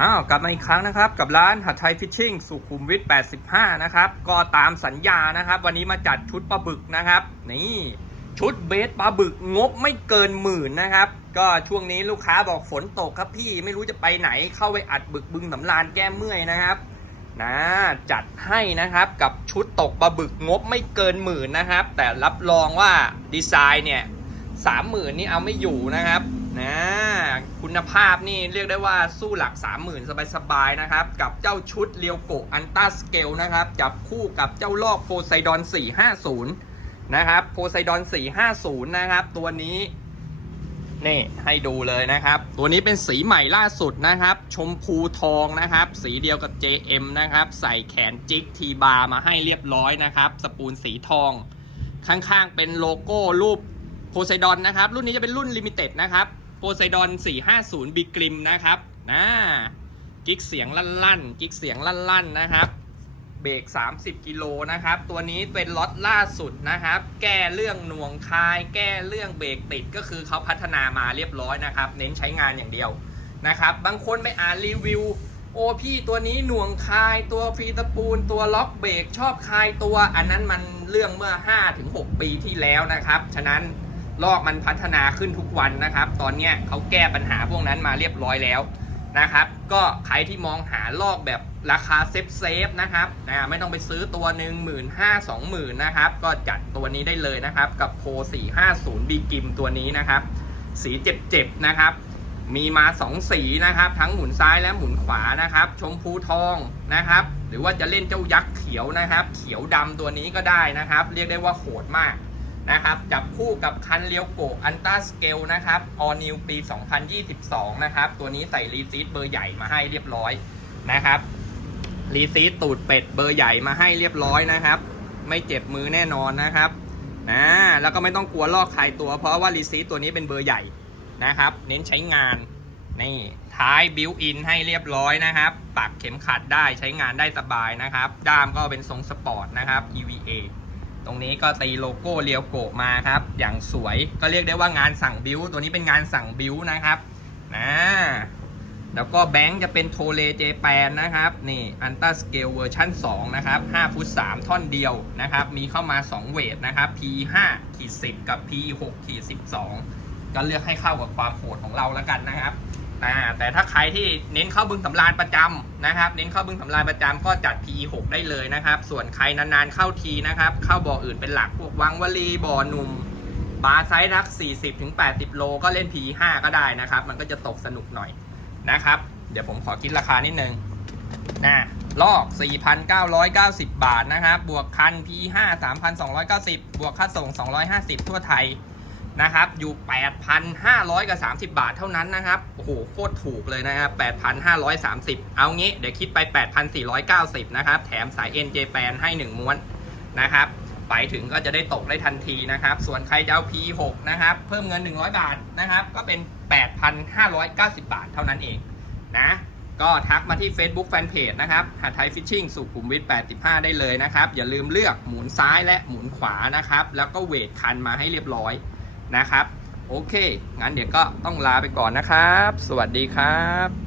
อ้าวกลับมาอีกครั้งนะครับ กับร้านหัดไทยฟิชชิ่งสุขุมวิท 85 นะครับ ก็ตามสัญญานะครับ วันนี้มาจัดชุดปลาบึกนะครับ นี่ชุดเบสปลาบึกงบไม่เกินหมื่นนะครับ ก็ช่วงนี้ลูกค้าบอกฝนตกครับพี่ไม่รู้จะไปไหนเข้าไปอัดบึกบึงสำรานแก้เมื่อยนะครับนะจัดให้นะครับกับชุดตกปลาบึกงบไม่เกินหมื่นนะครับ แต่รับรองว่าดีไซน์เนี่ยสามหมื่นนี่เอาไม่อยู่นะครับนะ คุณภาพนี่เรียกได้ว่าสู้หลัก 30,000 สบายๆ นะครับ กับเจ้าชุดเรียวโกอันต้าสเกลนะครับ จับคู่กับเจ้าลอกโพไซดอน 450 นะครับโพไซดอน 450 นะครับ ตัวนี้นี่ให้ดูเลยนะครับ ตัวนี้เป็นสีใหม่ล่าสุดนะครับ ชมพูทองนะครับ สีเดียวกับ JM นะครับ ใส่แขนจิกทีบาร์มาให้เรียบร้อยนะครับ สปูนสีทอง ข้างๆเป็นโลโก้รูปโพไซดอนนะครับ รุ่นนี้จะเป็นรุ่นลิมิเต็ดนะครับ โพไซดอน450บีกริมนะครับนะกิ๊กเสียงลั่นๆ กิ๊กเสียงลั่นๆนะครับเบรก30 กิโลนะครับ ตัวนี้เป็นล็อตล่าสุดนะครับ แก้เรื่องหน่วงคาย แก้เรื่องเบรกติดก็คือเขาพัฒนามาเรียบร้อยนะครับ เน้นใช้งานอย่างเดียวนะครับ บางคนไปอ่านรีวิว โอ้พี่ตัวนี้หน่วงคาย ตัวฟรีตะปูน ตัวล็อกเบรกชอบคายตัว อันนั้นมันเรื่องเมื่อ 5-6 ปีที่แล้วนะครับ ฉะนั้น ลอกมันพัฒนาขึ้นทุกวันนะครับ ตอนนี้เขาแก้ปัญหาพวกนั้นมาเรียบร้อยแล้วนะครับ ก็ใครที่มองหาลอกแบบราคาเซฟเซฟนะครับนะไม่ต้องไปซื้อตัวหนึ่งหมื่นห้าสองหมื่นนะครับ ก็จัดตัวนี้ได้เลยนะครับ กับโพ450บีกิมตัวนี้นะครับ สีเจ็บๆนะครับ มีมา 2 สีนะครับ ทั้งหมุนซ้ายและหมุนขวานะครับ ชมพูทองนะครับ หรือว่าจะเล่นเจ้ายักษ์เขียวนะครับ เขียวดำตัวนี้ก็ได้นะครับ เรียกได้ว่าโหดมาก นะครับจับคู่กับคันเลียวโกอันต้าสเกลนะครับออนิวปี 2022 นะครับ ตัวนี้ใส่รีซีดเบอร์ใหญ่มาให้เรียบร้อยนะครับรีซีดตูดเป็ดเบอร์ใหญ่มาให้เรียบร้อยนะครับ ไม่เจ็บมือแน่นอนนะครับนะแล้วก็ไม่ต้องกลัวลอกใครตัว เพราะว่ารีซีดตัวนี้เป็นเบอร์ใหญ่นะครับ เน้นใช้งานนี่ท้ายบิวอินให้เรียบร้อยนะครับ ปักเข็มขัดได้ใช้งานได้สบายนะครับ ด้ามก็เป็นทรงสปอร์ตนะครับ EVA ตรงนี้ก็ตีโลโก้เรียวโกะมาครับ อย่างสวยก็เรียกได้ว่างานสั่งบิวตัวนี้เป็นงานสั่งบิวนะครับนะแล้วก็แบงค์จะเป็นโทเลเจแปนนะครับ นี่อันต้าสเกลเวอร์ชัน2นะครับ5ฟุต3ท่อนเดียวนะครับ มีเข้ามา 2 เวทนะครับ P5 ขีด10 กับ P6 ขีด12 ก็เลือกให้เข้ากับความโหดของเราแล้วกันนะครับ อ่าแต่ถ้าใครที่เน้นเข้าบึงสำราญประจำนะครับ เน้นเข้าบึงสำราญประจำก็จัด P6 ได้เลยนะครับ ส่วนใครนานๆเข้าทีนะครับ เข้าบ่ออื่นเป็นหลักพวกวังวลีบ่อหนุ่มปลาไซรัก 40-80 โล ก็เล่น P5 ก็ได้นะครับ มันก็จะตกสนุกหน่อยนะครับ เดี๋ยวผมขอคิดราคานิดนึงนะลอก 4,990 บาทนะครับ บวกคัน P5 3,290 บวกค่าส่ง 250 ทั่วไทย นะครับ อยู่ 8,500 กับ 30 บาทเท่านั้นนะครับ โอ้โห โคตรถูกเลยนะครับ 8,530 เอางี้ เดี๋ยวคิดไป 8,490 นะครับ แถมสาย NJ แปนให้ 1 ม้วนนะครับ ไปถึงก็จะได้ตกได้ทันทีนะครับ ส่วนใครจะเอา P6 นะครับ เพิ่มเงิน 100 บาทนะครับ ก็เป็น 8,590 บาทเท่านั้นเองนะ ก็ทักมาที่ Facebook Fanpage นะครับหาไทยฟิชชิ่งสุขุมวิท85 ได้เลยนะครับ อย่าลืมเลือกหมุนซ้ายและหมุนขวานะครับ แล้วก็เวทคันมาให้เรียบร้อย นะครับ โอเค งั้นเดี๋ยวก็ต้องลาไปก่อนนะครับ สวัสดีครับ